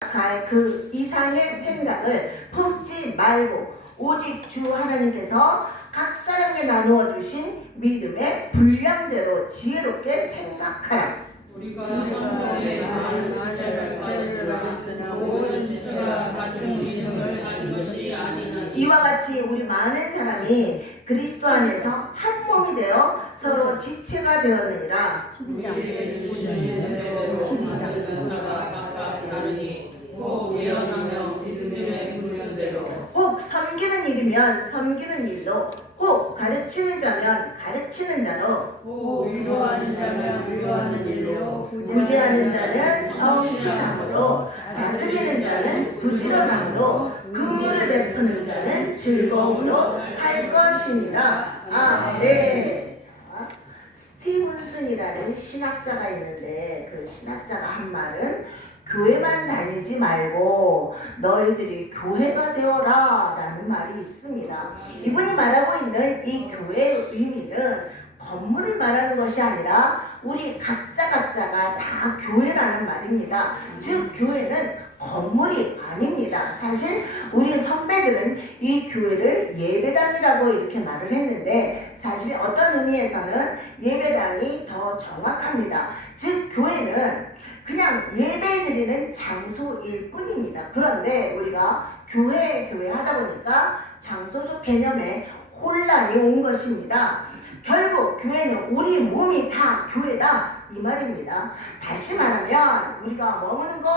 그 이상의 생각을 품지 말고 오직 주 하나님께서 각 사람에게 나누어 주신 믿음의 분량대로 지혜롭게 생각하라. 우리가 성도의 많은 지체를 가졌으나 모든 지체가 같은 기능을 가진 것이 아니니 이와 같이 우리 많은 사람이 그리스도 안에서 한 몸이 되어 서로 지체가 되었느니라. 우리에게 주신 대로 많은 은사가 각각 다르니 혹 예언하며 믿음의 분수대로 혹 섬기는 일이면 섬기는 일로, 혹 가르치는 자면 가르치는 자로, 혹 위로하는 자면 위로하는 일로 구제하는 자는 성실함으로, 다스리는 자는 부지런함으로, 긍휼을 베푸는 자는 즐거움으로 할 것이니라. 아멘. 자, 스티븐슨이라는 신학자가 있는데 그 신학자가 한 말은 교회만 다니지 말고 너희들이 교회가 되어라 라는 말이 있습니다. 이분이 말하고 있는 이 교회의 의미는 건물을 말하는 것이 아니라 우리 각자가 다 교회라는 말입니다. 즉 교회는 건물이 아닙니다. 사실 우리 선배들은 이 교회를 예배당이라고 이렇게 말을 했는데 사실 어떤 의미에서는 예배당이 더 정확합니다. 즉 교회는 그냥 예배드리는 장소일 뿐입니다. 그런데 우리가 교회 하다 보니까 장소적 개념에 혼란이 온 것입니다. 결국 교회는 우리 몸이 다 교회다 이 말입니다. 다시 말하면 우리가 머무는 곳,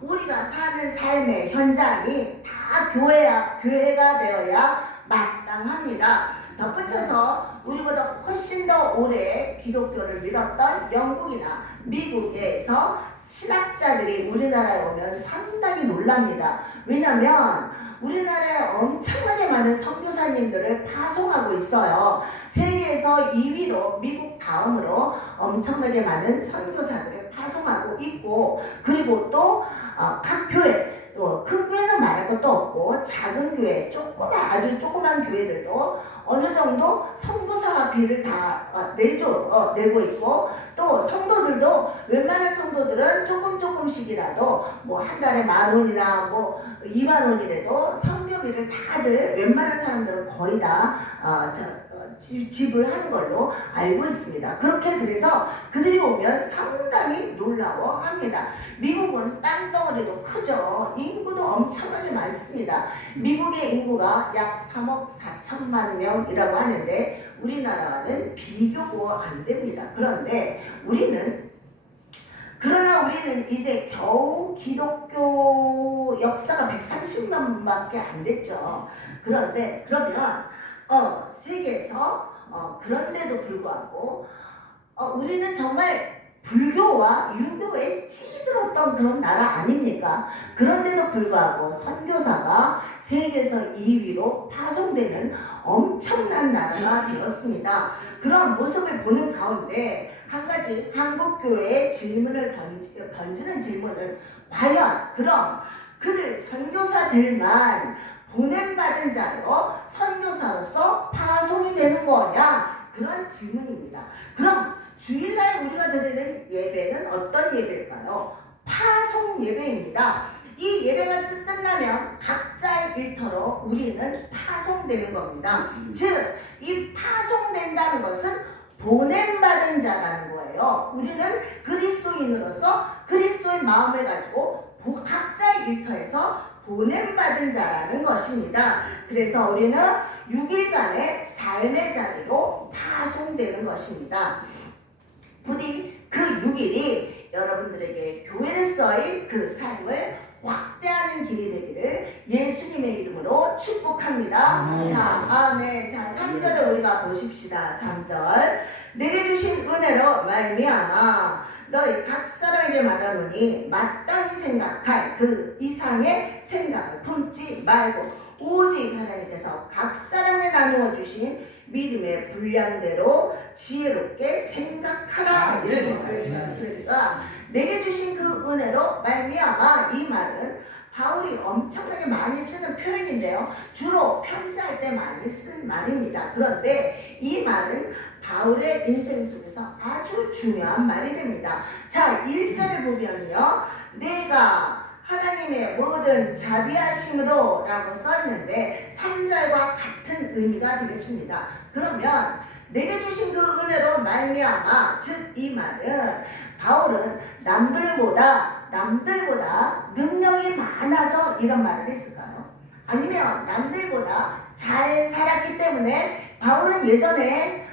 우리가 사는 삶의 현장이 다 교회가 되어야 마땅합니다. 덧붙여서 우리보다 훨씬 더 오래 기독교를 믿었던 영국이나 미국에서 신학자들이 우리나라에 오면 상당히 놀랍니다. 왜냐하면 우리나라에 엄청나게 많은 선교사님들을 파송하고 있어요. 세계에서 2위로 미국 다음으로 엄청나게 많은 선교사들을 파송하고 있고, 그리고 또 각 교회, 큰 교회는 말할 것도 없고 작은 교회, 아주 조그만 교회들도 어느 정도 선교사비를 다 내고 있고, 또 성도들도 웬만한 성도들은 조금씩이라도 뭐 한 달에 10,000원이나 뭐 20,000원이라도 선교비를 다들 웬만한 사람들은 거의 다 지불하는 걸로 알고 있습니다. 그래서 그들이 오면 상당히 놀라워합니다. 미국은 땅덩어리도 크죠. 인구도 엄청나게 많습니다. 미국의 인구가 약 3억 4천만 명이라고 하는데 우리나라와는 비교가 안 됩니다. 그러나 우리는 이제 겨우 기독교 역사가 130년밖에 안 됐죠. 그러면 세계에서 그런데도 불구하고 우리는 정말 불교와 유교에 찌들었던 그런 나라 아닙니까? 그런데도 불구하고 선교사가 세계에서 2위로 파송되는 엄청난 나라가 되었습니다. 그런 모습을 보는 가운데 한 가지 한국교회의 질문을 던지는 질문은 과연 그럼 그들 선교사들만 보냄받은 자로 선교사로서 파송이 되는 거냐? 그런 질문입니다. 그럼 주일날 우리가 드리는 예배는 어떤 예배일까요? 파송 예배입니다. 이 예배가 끝나면 각자의 일터로 우리는 파송되는 겁니다. 즉, 이 파송된다는 것은 보냄받은 자라는 거예요. 우리는 그리스도인으로서 그리스도의 마음을 가지고 각자의 일터에서 보냄받은 자라는 것입니다. 그래서 우리는 6일간의 삶의 자리로 파송되는 것입니다. 부디 그 6일이 여러분들에게 교회로서의 그 삶을 확대하는 길이 되기를 예수님의 이름으로 축복합니다. 자, 아멘. 자, 3절을 우리가 보십시다. 3절. 내게 주신 은혜로 말미암아 너희 각 사람에게 말하노니 마땅히 생각할 그 이상의 생각을 품지 말고 오직 하나님께서 각 사람에 나누어 주신 믿음의 분량대로 지혜롭게 생각하라. 이렇게 말했어요. 그러니까 내게 주신 그 은혜로 말미암아, 이 말은 바울이 엄청나게 많이 쓰는 표현인데요. 주로 편지할 때 많이 쓴 말입니다. 그런데 이 말은 바울의 인생 속에서 아주 중요한 말이 됩니다. 자, 1절을 보면요. 내가 하나님의 모든 자비하심으로 라고 써있는데 3절과 같은 의미가 되겠습니다. 그러면 내게 주신 그 은혜로 말미암아, 즉 이 말은 바울은 남들보다 능력이 많아서 이런 말을 했을까요? 아니면 남들보다 잘 살았기 때문에 바울은 예전에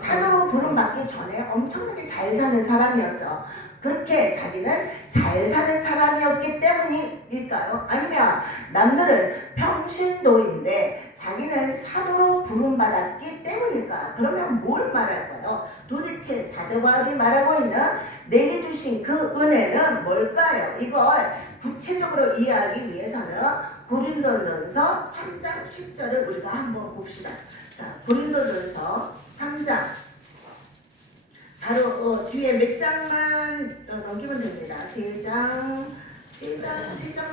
사도로 부름받기 전에 엄청나게 잘 사는 사람이었죠. 그렇게 자기는 잘 사는 사람이었기 때문일까요? 아니면 남들은 평신도인데 자기는 사도로 부름받았기 때문일까요? 그러면 뭘 말할까요? 도대체 사도 바울이 말하고 있는 내게 주신 그 은혜는 뭘까요? 이걸 구체적으로 이해하기 위해서는 고린도전서 3장 10절을 우리가 한번 봅시다. 자, 고린도전서 3장 바로 뒤에 몇 장만 넘기면 됩니다. 세 장만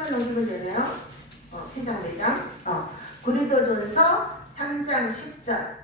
넘기면 되네요. 세 장, 네 장. 고린도전서 3장 10절.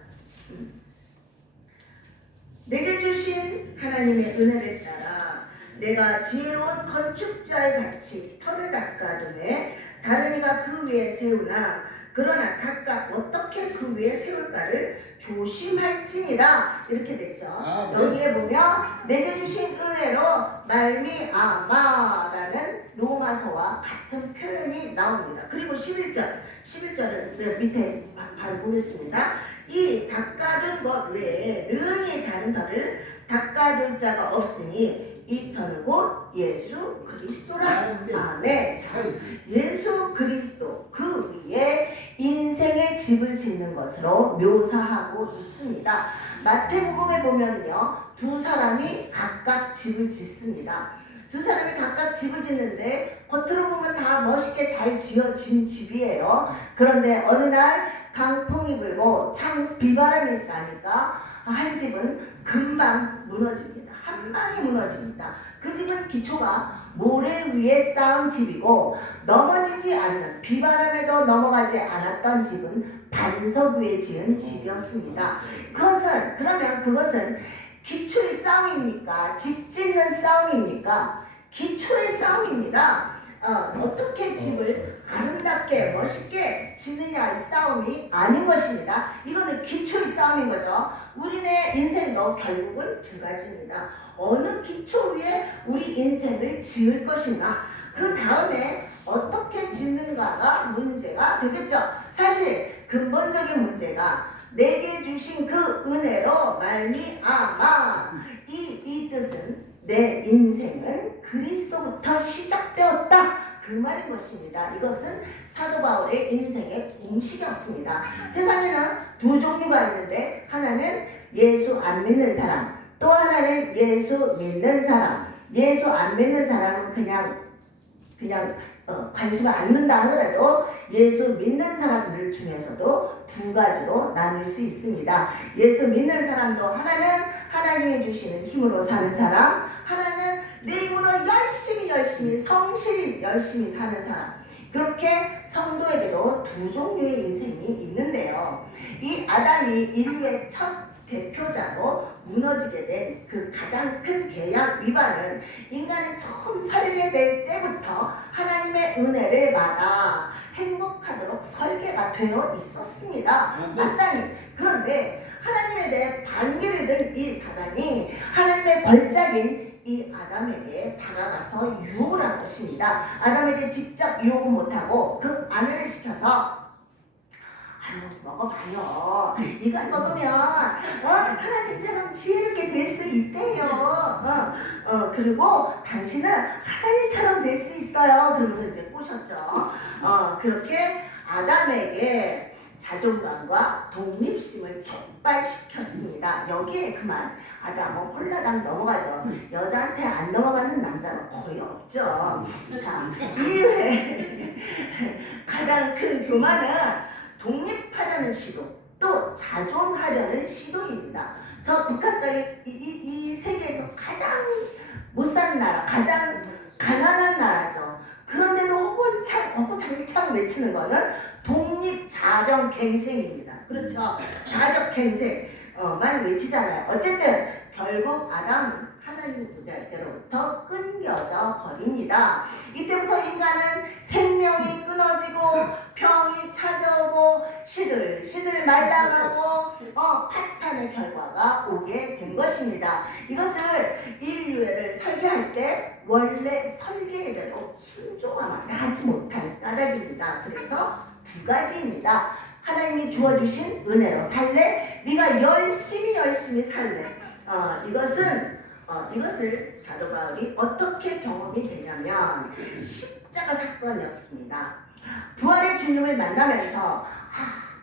내게 주신 하나님의 은혜를 따라 내가 지혜로운 건축자의 같이 터를 닦아둠에 다른 이가 그 위에 세우나 그러나 각각 어떻게 그 위에 세울까를 조심할지니라 이렇게 됐죠. 여기에 보면 내게 주신 은혜로 말미암아라는 로마서와 같은 표현이 나옵니다. 그리고 11절을 밑에 바로 보겠습니다. 이 닦아준 것 외에 능히 다른 터를 닦아줄 자가 없으니 이 터는 곧 예수 그리스도라. 아멘. 자, 예수 그리스도 그 위에 인생의 집을 짓는 것으로 묘사하고 있습니다. 마태복음에 보면요, 두 사람이 각각 집을 짓습니다. 두 사람이 각각 집을 짓는데 겉으로 보면 다 멋있게 잘 지어진 집이에요. 그런데 어느 날 강풍이 불고 참 비바람이 나니까 한 집은 금방 무너집니다. 한 방에 무너집니다. 그 집은 기초가 모래 위에 쌓은 집이고 넘어지지 않는, 비바람에도 넘어가지 않았던 집은 반석 위에 지은 집이었습니다. 그것은 기초의 싸움입니까? 집 짓는 싸움입니까? 기초의 싸움입니다. 어떻게 집을 아름답게 멋있게 짓느냐의 싸움이 아닌 것입니다. 이거는 기초의 싸움인 거죠. 우리네 인생도 결국은 두 가지입니다. 어느 기초 위에 우리 인생을 지을 것인가, 그 다음에 어떻게 짓는가가 문제가 되겠죠. 사실 근본적인 문제가 내게 주신 그 은혜로 말미암아, 이 뜻은 내 인생은 그리스도부터 시작되었다, 그 말인 것입니다. 이것은 사도 바울의 인생의 공식이었습니다. 세상에는 두 종류가 있는데 하나는 예수 안 믿는 사람, 또 하나는 예수 믿는 사람. 예수 안 믿는 사람은 그냥 관심을 안 둔다 하더라도 예수 믿는 사람들 중에서도 두 가지로 나눌 수 있습니다. 예수 믿는 사람도 하나는 하나님이 주시는 힘으로 사는 사람, 하나는 내 힘으로 열심히 성실히 열심히 사는 사람. 그렇게 성도에게도 두 종류의 인생이 있는데요. 이 아담이 인류의 첫 대표자로 무너지게 된 그 가장 큰 계약 위반은 인간이 처음 설계될 때부터 하나님의 은혜를 받아 행복하도록 설계가 되어 있었습니다. 마땅히. 그런데 하나님에 대해 반기를 든 이 사단이 하나님의 걸작인 이 아담에게 다가가서 유혹을 한 것입니다. 아담에게 직접 유혹은 못하고 그 아내를 시켜서 먹어봐요. 이걸 먹으면 하나님처럼 지혜롭게 될 수 있대요. 그리고 당신은 하나님처럼 될 수 있어요. 그러면서 이제 꼬셨죠. 그렇게 아담에게 자존감과 독립심을 촉발시켰습니다. 여기에 그만 아담은 홀라당 넘어가죠. 여자한테 안 넘어가는 남자는 거의 없죠. 자, 인류의 가장 큰 교만은 독립하려는 시도, 또 자존하려는 시도입니다. 저 북한 땅이 이 세계에서 가장 못 사는 나라, 가장 가난한 나라죠. 그런데도 허구장창 외치는 거는 독립자력갱생입니다. 그렇죠? 자력갱생만 외치잖아요. 어쨌든 결국 아담은 하나님께로부터 끊겨져 버립니다. 이때부터 인간은 생명이 끊어지고 병이 찾아오고 시들시들 말라가고 파탄의 결과가 오게 된 것입니다. 이것을 인류애를 설계할 때 원래 설계대로 순종하지 못한 까닭입니다. 그래서 두 가지입니다. 하나님이 주어주신 은혜로 살래? 네가 열심히 살래? 이것을 사도 바울이 어떻게 경험이 되냐면 십자가 사건이었습니다. 부활의 주님을 만나면서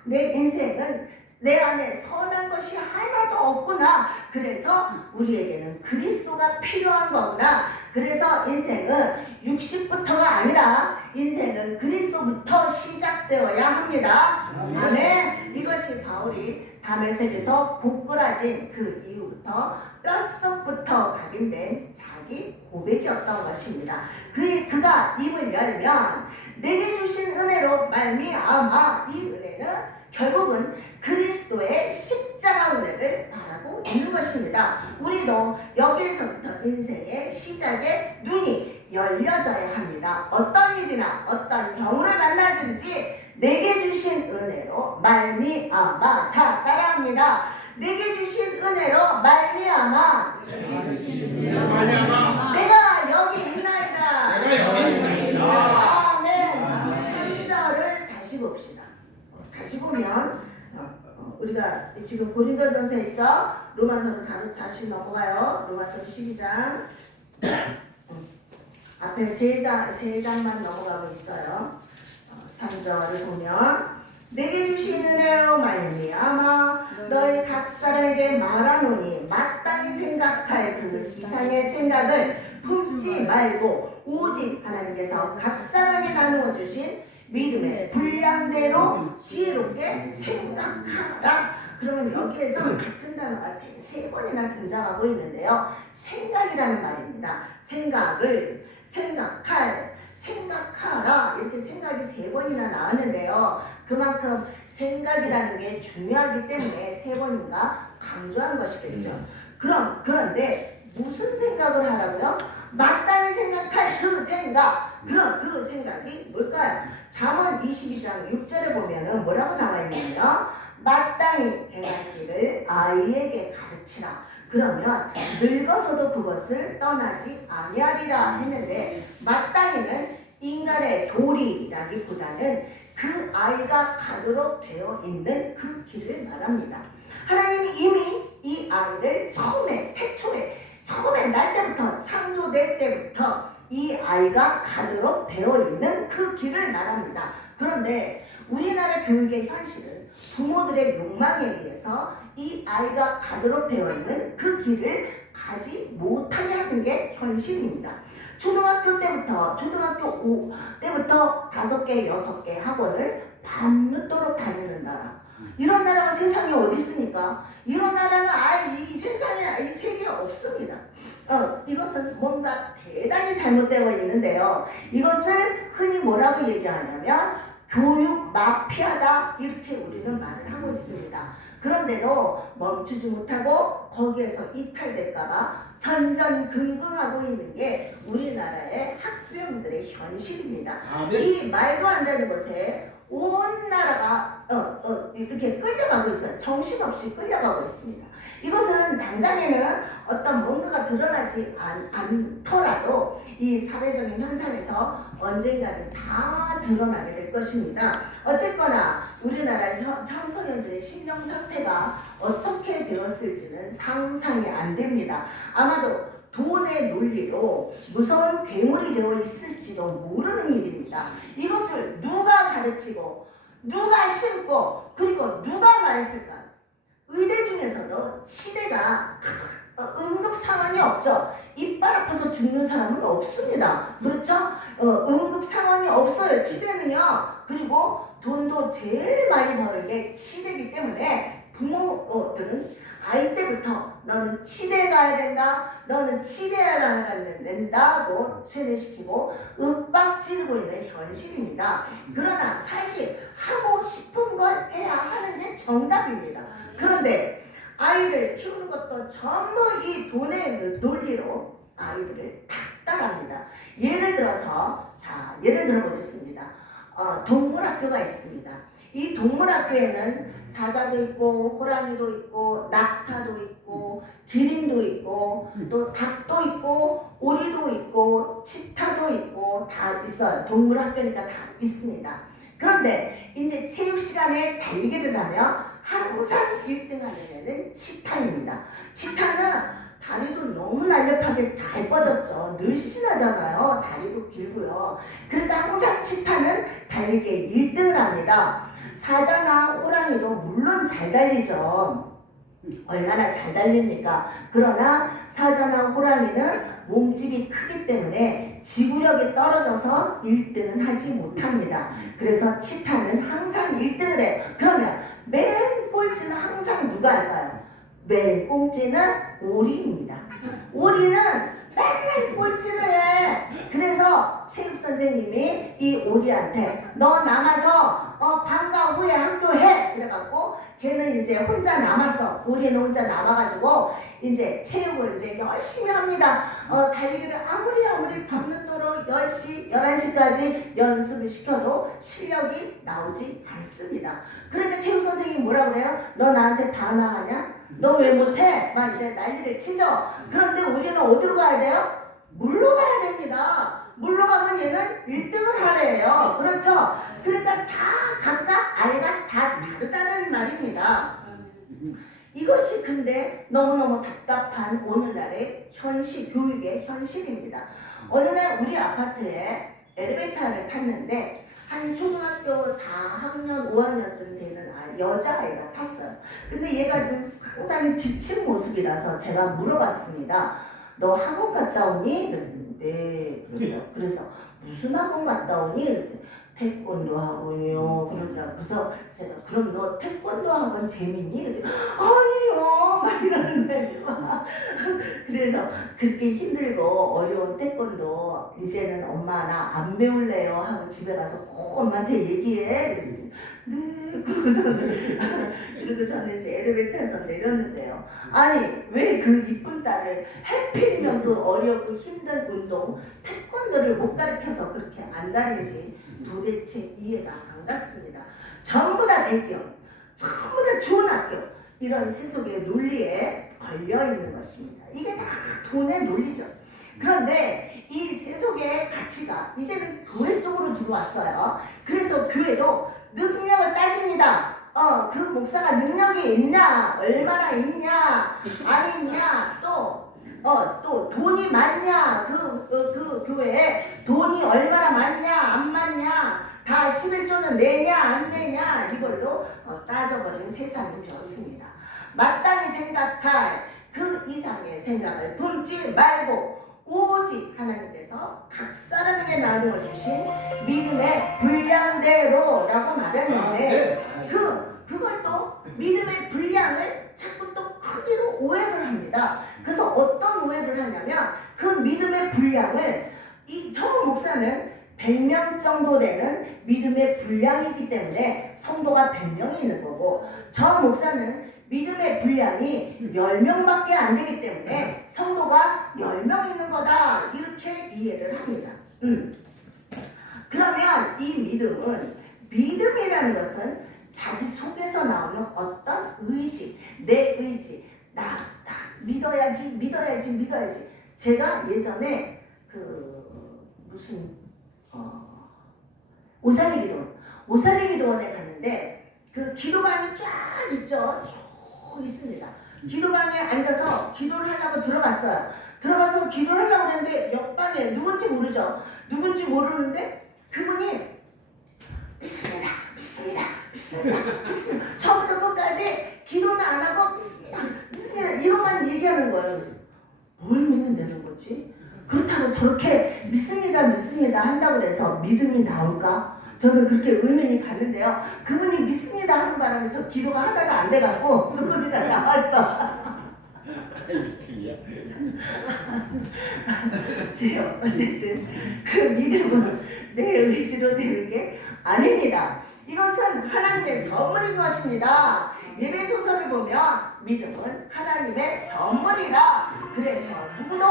내 인생은 내 안에 선한 것이 하나도 없구나. 그래서 우리에게는 그리스도가 필요한 거구나. 그래서 인생은 60부터가 아니라 인생은 그리스도부터 시작되어야 합니다. 아멘. 이것이 바울이 다메섹에서 고꾸라진 그 이후부터 뼛속부터 각인된 자기 고백이었던 것입니다. 그가 입을 열면 내게 주신 은혜로 말미암아 이 은혜는 결국은 그리스도의 십자가 은혜를 말하고 있는 것입니다. 우리도 여기에서부터 인생의 시작에 눈이 열려져야 합니다. 어떤 일이나 어떤 경우를 만나든지 내게 주신 은혜로 말미암아. 자, 따라합니다. 내게 주신 은혜로 말미암아 내가 여기 있나이다. 아멘. 3절을 다시 봅시다. 다시 보면 우리가 지금 고린도전서 있죠? 로마서로 다시 넘어가요. 로마서 12장 앞에 세 장만 넘어가고 있어요. 3절을 보면 내게 주신 은혜로 말미암아 너희 각 사람에게 말하노니 마땅히 생각할 그 이상의 생각을 품지 말고 오직 하나님께서 각 사람에게 나누어 주신 믿음의 분량대로 지혜롭게 생각하라. 그러면 여기에서 같은 단어가 세 번이나 등장하고 있는데요. 생각이라는 말입니다. 생각을 생각하라 이렇게 생각이 세 번이나 나왔는데요. 그만큼 생각이라는 게 중요하기 때문에 세 번인가 강조한 것이겠죠. 그런데 무슨 생각을 하라고요? 마땅히 생각할 그 생각. 그럼 그 생각이 뭘까요? 잠언 22장 6절에 보면은 뭐라고 나와 있냐면 마땅히 행할 길을 아이에게 가르치라. 그러면 늙어서도 그것을 떠나지 아니하리라 했는데 마땅히는 인간의 도리라기보다는 그 아이가 가도록 되어 있는 그 길을 말합니다. 하나님이 이미 이 아이를 처음에 날 때부터 창조될 때부터 이 아이가 가도록 되어 있는 그 길을 말합니다. 그런데 우리나라 교육의 현실은 부모들의 욕망에 의해서 이 아이가 가도록 되어 있는 그 길을 가지 못하게 하는 게 현실입니다. 초등학교 때부터 5개, 6개 학원을 밤늦도록 다니는 나라. 이런 나라가 세상에 어디 있습니까? 이런 나라는 이 세상에 이 세계에 없습니다. 이것은 뭔가 대단히 잘못되어 있는데요. 이것을 흔히 뭐라고 얘기하냐면 교육 마피아다 이렇게 우리는 말을 하고 있습니다. 그런데도 멈추지 못하고 거기에서 이탈될까봐 전전긍긍하고 있는 게 우리나라의 학부형들의 현실입니다. 이 말도 안 되는 것에 온 나라가 이렇게 끌려가고 있어요. 정신없이 끌려가고 있습니다. 이것은 당장에는 어떤 뭔가가 드러나지 않더라도 이 사회적인 현상에서 언젠가는 다 드러나게 될 것입니다. 어쨌거나 우리나라 청소년들의 심령 상태가 어떻게 되었을지는 상상이 안 됩니다. 아마도 돈의 논리로 무서운 괴물이 되어 있을지도 모르는 일입니다. 이것을 누가 가르치고 누가 심고 그리고 누가 말했을까? 의대 중에서도 치대가 응급 상황이 없죠. 이빨 아파서 죽는 사람은 없습니다. 그렇죠? 응급 상황이 없어요. 치대는요. 그리고 돈도 제일 많이 버는 게 치대이기 때문에 부모들은 아이 때부터 너는 치대 가야 된다. 너는 치대야 된다고 세뇌시키고 윽박지르고 있는 현실입니다. 그러나 사실 하고 싶은 걸 해야 하는 게 정답입니다. 그런데 아이를 키우는 것도 전부 이 돈의 논리로 아이들을 닥달합니다. 예를 들어서 예를 들어 보겠습니다. 동물학교가 있습니다. 이 동물학교에는 사자도 있고 호랑이도 있고 낙타도 있고 기린도 있고 또 닭도 있고 오리도 있고 치타도 있고 다 있어요. 동물학교니까 다 있습니다. 그런데 이제 체육 시간에 달리기를 하면 항상 1등 하는 애는 치타입니다. 치타는 다리도 너무 날렵하게 잘 뻗었죠. 늘씬하잖아요. 다리도 길고요. 그러니까 항상 치타는 달리기에 1등을 합니다. 사자나 호랑이도 물론 잘 달리죠. 얼마나 잘 달립니까? 그러나 사자나 호랑이는 몸집이 크기 때문에 지구력이 떨어져서 1등은 하지 못합니다. 그래서 치타는 항상 1등을 해요. 그러면 맨 꼴찌는 항상 누가 할까요? 맨 꼴찌는 오리입니다. 오리는 맨날 꼴찌를 해. 그래서 체육 선생님이 이 오리한테 너 남아서 방과 후에 학교해. 그래갖고 걔는 이제 혼자 남았어. 오리는 혼자 남아가지고 이제 체육을 이제 열심히 합니다. 달리기를 아무리 밤늦도록 10시, 11시까지 연습을 시켜도 실력이 나오지 않습니다. 그러니까 체육 선생님이 뭐라 그래요? 너 나한테 반항하냐? 너 왜 못해? 막 이제 난리를 치죠. 그런데 우리는 어디로 가야 돼요? 물로 가야 됩니다. 물로 가면 얘는 1등을 하래요. 그렇죠? 그러니까 다 각각 아이가 다 다르다는 말입니다. 이것이 근데 너무너무 답답한 오늘날의 교육의 현실입니다. 어느 날 우리 아파트에 엘리베이터를 탔는데 한 초등학교 4학년, 5학년쯤 되는 여자아이가 탔어요. 근데 얘가 지금 상당히 지친 모습이라서 제가 물어봤습니다. 너 학원 갔다 오니? 네. 그래서 무슨 학원 갔다 오니? 태권도 학원이요. 그러더라고요. 그래서 제가 그럼 너 태권도 학원 재밌니? 아니요. 막 이러는 거예요. 그래서 그렇게 힘들고 어려운 태권도 이제는 엄마 나 안 배울래요 하고 집에 가서 꼭 엄마한테 얘기해. 네. 그리고 저는 이제 엘리베이터에서 내렸는데요. 아니 왜 그 이쁜 딸을 하필이면 그 어렵고 힘든 운동 태권도를 못 가르쳐서 그렇게 안 다니는지 도대체 이해가 안 갔습니다. 전부 다 대기업, 전부 다 좋은 학교, 이런 세속의 논리에 걸려 있는 것입니다. 이게 다 돈의 논리죠. 그런데 이 세속의 가치가 이제는 교회 속으로 들어왔어요. 그래서 교회도 능력을 따집니다. 그 목사가 능력이 있냐, 얼마나 있냐, 안 있냐, 또 돈이 많냐, 그 교회에 돈이 얼마나 많냐, 안 많냐, 다 11조는 내냐, 안 내냐, 이걸로 따져버린 세상이 되었습니다. 마땅히 생각할 그 이상의 생각을 품지 말고 오직 하나님께서 각 사람에게 나누어 주신 믿음의 분량대로라고 말했는데 그걸 또 믿음의 분량을 자꾸 또 크기로 오해를 합니다. 그래서 어떤 오해를 하냐면 그 믿음의 분량을 저 목사는 100명 정도 되는 믿음의 분량이기 때문에 성도가 100명이 있는 거고 저 목사는 믿음의 분량이 10명밖에 안 되기 때문에 성도가 10명 있는 거다 이렇게 이해를 합니다. 그러면 이 믿음이라는 것은 자기 속에서 나오는 어떤 의지, 내 의지, 나 믿어야지. 제가 예전에 오살리 기도원에 갔는데 그 기도방이 쫙 있죠. 쭉 있습니다. 기도방에 앉아서 기도를 하려고 들어갔어요. 들어가서 기도를 하려고 했는데 옆방에 누군지 모르죠. 누군지 모르는데 그분이 믿습니다. 처음부터 끝까지 기도는 안 하고 믿습니다. 이것만 얘기하는 거예요. 그래서 뭘 믿는 되는 거지? 그렇다고 저렇게 믿습니다 한다고 해서 믿음이 나올까? 저는 그렇게 의문이 가는데요. 그분이 믿습니다 하는 바람에 저 기도가 하나가 안 돼갖고 조금 이따 나왔어. 어쨌든 그 믿음은 내 의지로 되는 게 아닙니다. 이것은 하나님의 선물인 것입니다. 예배소설을 보면 믿음은 하나님의 선물이라. 그래서 누구도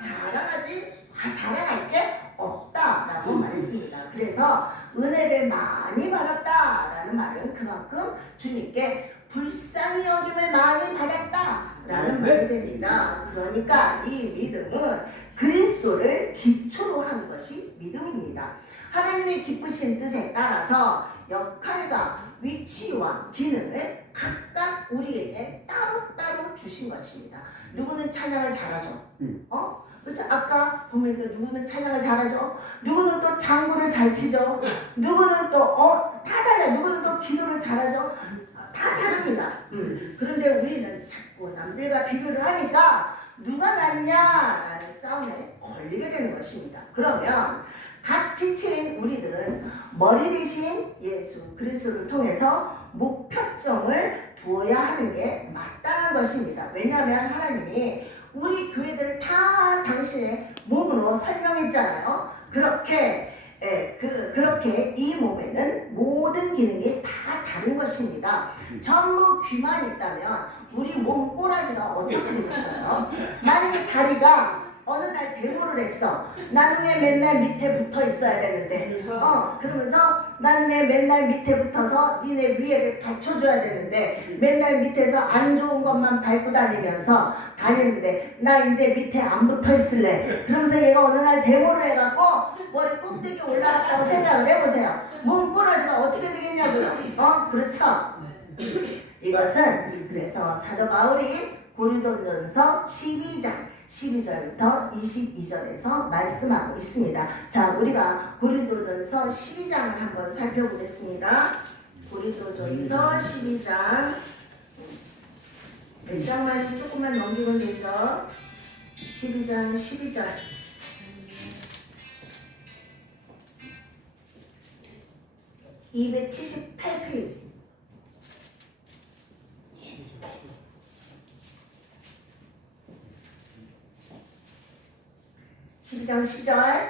자랑할 게 없다라고 말했습니다. 그래서 은혜를 많이 받았다라는 말은 그만큼 주님께 불쌍히 여김을 많이 받았다라는 말이 됩니다. 그러니까 이 믿음은 그리스도를 기초로 한 것이 믿음입니다. 하나님의 기쁘신 뜻에 따라서 역할과 위치와 기능을 각각 우리에게 따로따로 주신 것입니다. 누구는 찬양을 잘하죠. 그렇죠? 아까 보면 누구는 찬양을 잘하죠. 누구는 또 장구를 잘 치죠. 누구는 또 다 달라요. 누구는 또 기도를 잘하죠. 다 다릅니다. 그런데 우리는 자꾸 남들과 비교를 하니까 누가 낫냐라는 싸움에 걸리게 되는 것입니다. 그러면 각 지체인 우리들은 머리 대신 예수 그리스도를 통해서 목표점을 두어야 하는 게 마땅한 것입니다. 왜냐하면 하나님이 우리 교회들을 다 당신의 몸으로 설명했잖아요. 그렇게 이 몸에는 모든 기능이 다 다른 것입니다. 전부 귀만 있다면 우리 몸 꼬라지가 어떻게 되겠어요? 만약에 다리가 어느 날 데모를 했어. 나는 왜 맨날 밑에 붙어 있어야 되는데 그러면서 나는 왜 맨날 밑에 붙어서 니네 위에를 받쳐줘야 되는데 맨날 밑에서 안 좋은 것만 밟고 다니는데 나 이제 밑에 안 붙어 있을래. 그러면서 얘가 어느 날 데모를 해갖고 머리 꼭대기 올라갔다고 생각을 해보세요. 몸꼬라지가 어떻게 되겠냐고요. 그렇죠? 이것은 그래서 사도 바울이 고린도전서 12절부터 22절에서 말씀하고 있습니다. 자, 우리가 고린도전서 12장을 한번 살펴보겠습니다. 고린도전서 12장 몇 장만 조금만 넘기면 되죠. 12장 12절 278페이지 12장 10절.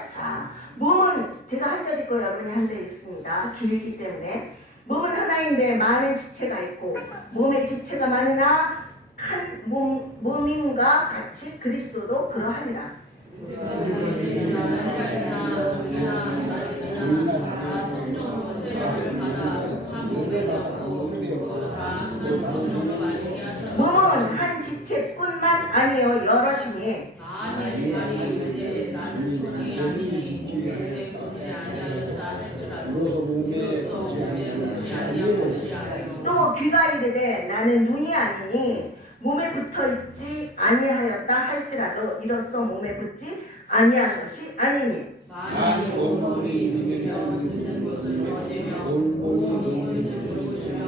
자, 몸은 제가 한 절 있고 여러분이 한 절 있습니다. 길기 때문에 몸은 하나인데 많은 지체가 있고 몸의 지체가 많으나 한 몸임과 같이 그리스도도 그러하니라. 몸은 한 지체뿐만 아니요 여럿이니 또 귀가 이르되 나는 눈이 아니니 몸에 붙어있지 아니하였다 할지라도 이로써 몸에 붙지 아니한 것이 아니니 온몸이 눈이며 듣는 것은 어디며 온몸이 듣는 것이며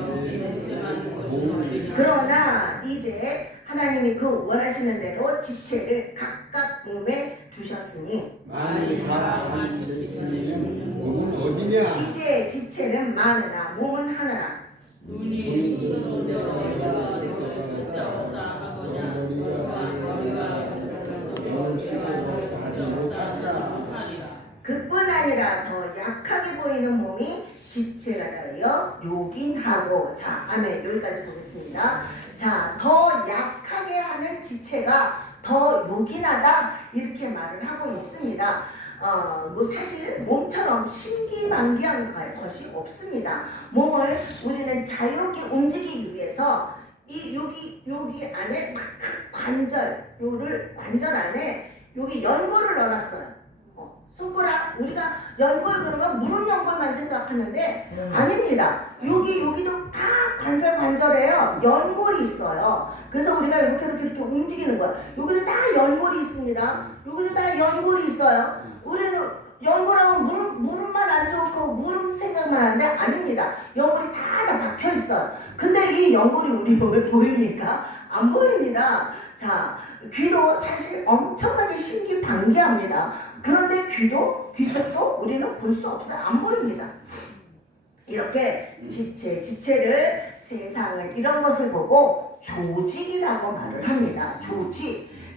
그러나 이제 하나님이 그 원하시는 대로 지체를 각각 몸에 주셨으니 만일 다 한 지체는 몸은 어디냐? 이제 지체는 많으나 몸은 하나라. 눈이 쏟아져 쓸데없다 하거냐 그뿐 아니라 더 약하게 보이는 몸이 지체가 되어 요긴하고. 자, 아멘. 여기까지 보겠습니다. 자, 더 약하게 하는 지체가 더 요긴하다 이렇게 말을 하고 있습니다. 사실 몸처럼 신기만기한 것이 없습니다. 몸을 우리는 자유롭게 움직이기 위해서 여기 안에 관절 안에 여기 연골을 넣어놨어요. 손가락 우리가 연골 그러면 무릎 연골만 생각하는데 아닙니다. 여기도 다 관절이에요. 연골이 있어요. 그래서 우리가 이렇게 움직이는 거예요. 여기도 다 연골이 있습니다. 여기도 다 연골이 있어요. 우리는 연골하고 무릎만 안 좋고 무릎 생각만 하는데 아닙니다. 연골이 다 박혀 있어요. 근데 이 연골이 우리 몸에 보입니까? 안 보입니다. 자, 귀도 사실 엄청나게 신기방기합니다. 그런데 귀속도 우리는 볼 수 없어요. 안 보입니다. 이렇게 지체를 세상을 이런 것을 보고 조직이라고 말을 합니다.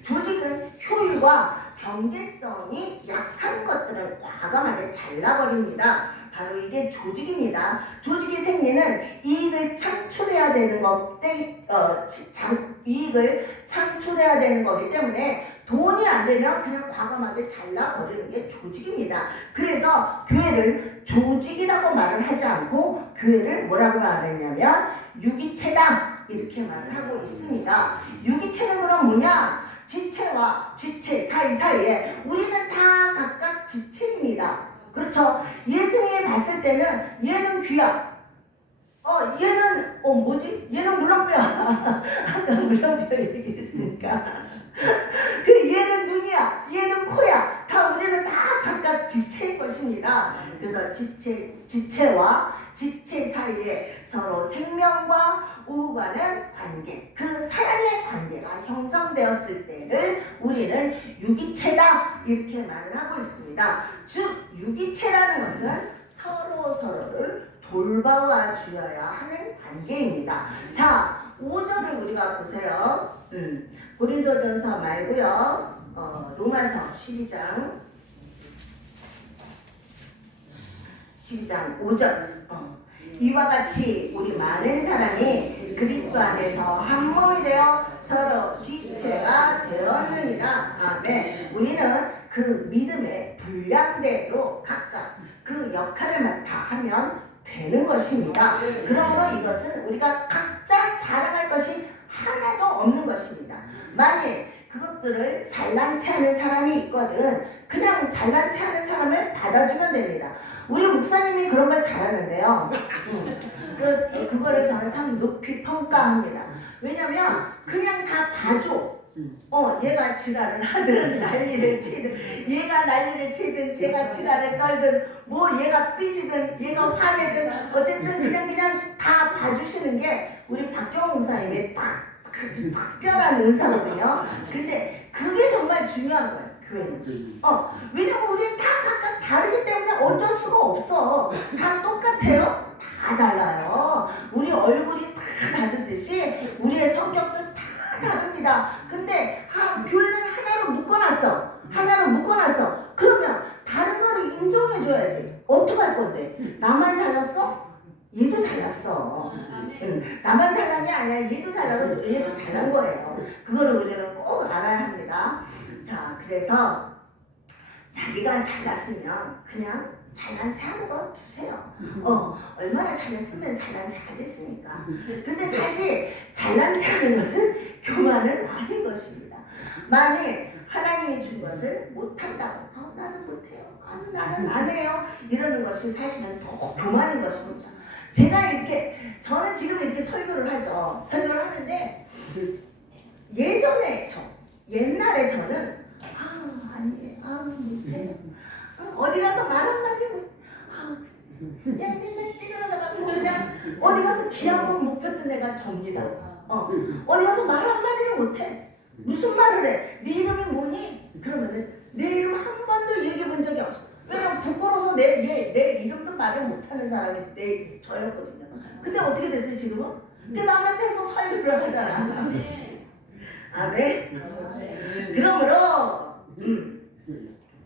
조직은 효율과 경제성이 약한 것들을 과감하게 잘라버립니다. 바로 이게 조직입니다. 조직의 생리는 이익을 창출해야 되는 이익을 창출해야 되는 거기 때문에 돈이 안 되면 그냥 과감하게 잘라버리는 게 조직입니다. 그래서 교회를 조직이라고 말을 하지 않고 교회를 뭐라고 말했냐면 유기체다 이렇게 말을 하고 있습니다. 유기체는 그럼 뭐냐? 지체와 지체 사이사이에 우리는 다 각각 지체입니다. 그렇죠? 예수님이 봤을 때는 얘는 귀야. 얘는 뭐지? 얘는 물렁뼈. 아까 물렁뼈 얘기했으니까. 얘는 눈이야. 얘는 코야. 다 우리는 다 각각 지체일 것입니다. 그래서 지체와 지체 사이에 서로 생명과 오가는 관계, 그 사랑의 관계가 형성되었을 때를 우리는 유기체다 이렇게 말을 하고 있습니다. 즉 유기체라는 것은 서로를 돌봐와 주어야 하는 관계입니다. 자, 5절을 우리가 보세요. 고린도전서 말고요. 로마서 12장 5절. 이와 같이 우리 많은 사람이 그리스도 안에서 한 몸이 되어 서로 지체가 되었느니라. 아멘. 우리는 그 믿음의 분량대로 각각 그 역할을 맡아 하면 되는 것입니다. 그러므로 이것은 우리가 각자 자랑할 것이 하나도 없는 것입니다. 만약 그것들을 잘난 체 하는 사람이 있거든 그냥 잘난 체 하는 사람을 받아주면 됩니다. 우리 목사님이 그런 걸 잘하는데요. 그거를 저는 참 높이 평가합니다. 왜냐면 그냥 다 봐줘. 얘가 지랄을 하든 난리를 치든 얘가 난리를 치든 제가 지랄을 떨든 뭐 얘가 삐지든 얘가 화내든 어쨌든 그냥 다 봐주시는 게 우리 박경호 목사님의 특별한 은사거든요. 근데 그게 정말 중요한 거예요. 교회는. 왜냐면 우리는 다 각각 다르기 때문에 어쩔 수가 없어. 다 똑같아요? 다 달라요. 우리 얼굴이 다 다르듯이 우리의 성격도 다 다릅니다. 근데 교회는 하나로 묶어놨어. 그러면 다른 거를 인정해줘야지. 어떡할 건데? 나만 잘났어? 얘도 잘났어. 나만 잘난 게 아니야. 얘도 잘나고 얘도 잘난 거예요. 그거를 우리는 꼭 알아야 합니다. 자, 그래서 자기가 잘났으면 그냥 잘난 체 하는 거 두세요. 얼마나 잘났으면 잘난 체 하겠습니까? 근데 사실 잘난 체 하는 것은 교만은 아닌 것입니다. 만약 하나님이 준 것을 못한다고 나는 못해요. 나는 안 해요. 이러는 것이 사실은 더 교만인 것입니다. 저는 지금 이렇게 설교를 하죠. 설교를 하는데 옛날에 저는 못해요. 어디 가서 말 한마디 그냥 맨날 찌그러져가지고 그냥 어디 가서 기 한 번 못 폈던 애가 접니다. 어디 가서 말 한마디를 못해. 무슨 말을 해? 네 이름이 뭐니? 그러면은 내 이름 한 번도 얘기해 본 적이 없어. 왜냐면 부끄러워서 내 이름도 말을 못하는 사람이 저였거든요. 근데 어떻게 됐어요 지금은? 근데 남한테서 설교를 하잖아. 아멘. 그러므로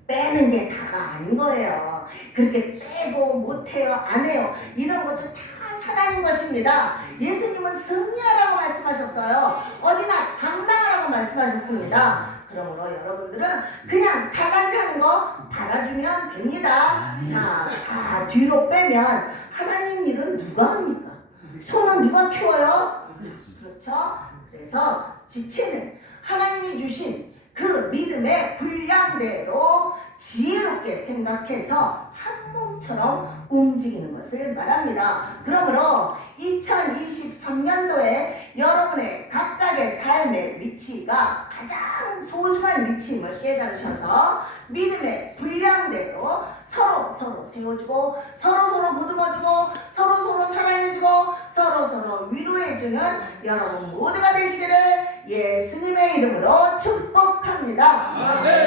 빼는 게 다가 아닌 거예요. 그렇게 빼고 못해요, 안 해요. 이런 것도 다 사단인 것입니다. 예수님은 승리하라고 말씀하셨어요. 어디나 당당하라고 말씀하셨습니다. 그러므로 여러분들은 그냥 잘난 체 하는 거 받아주면 됩니다. 자, 다 뒤로 빼면 하나님 일은 누가 합니까? 손은 누가 키워요? 그렇죠? 그래서 지체는 하나님이 주신 그 믿음의 분량대로 지혜롭게 생각해서 한 몸처럼 움직이는 것을 말합니다. 그러므로 2023년도에 여러분의 각각의 삶의 위치가 가장 소중한 위치임을 깨달으셔서 믿음의 분량대로 서로 세워주고 서로 보듬어주고 서로 사랑해주고 서로 위로해주는 여러분 모두가 되시기를 예수님의 이름으로 축복합니다. 아멘.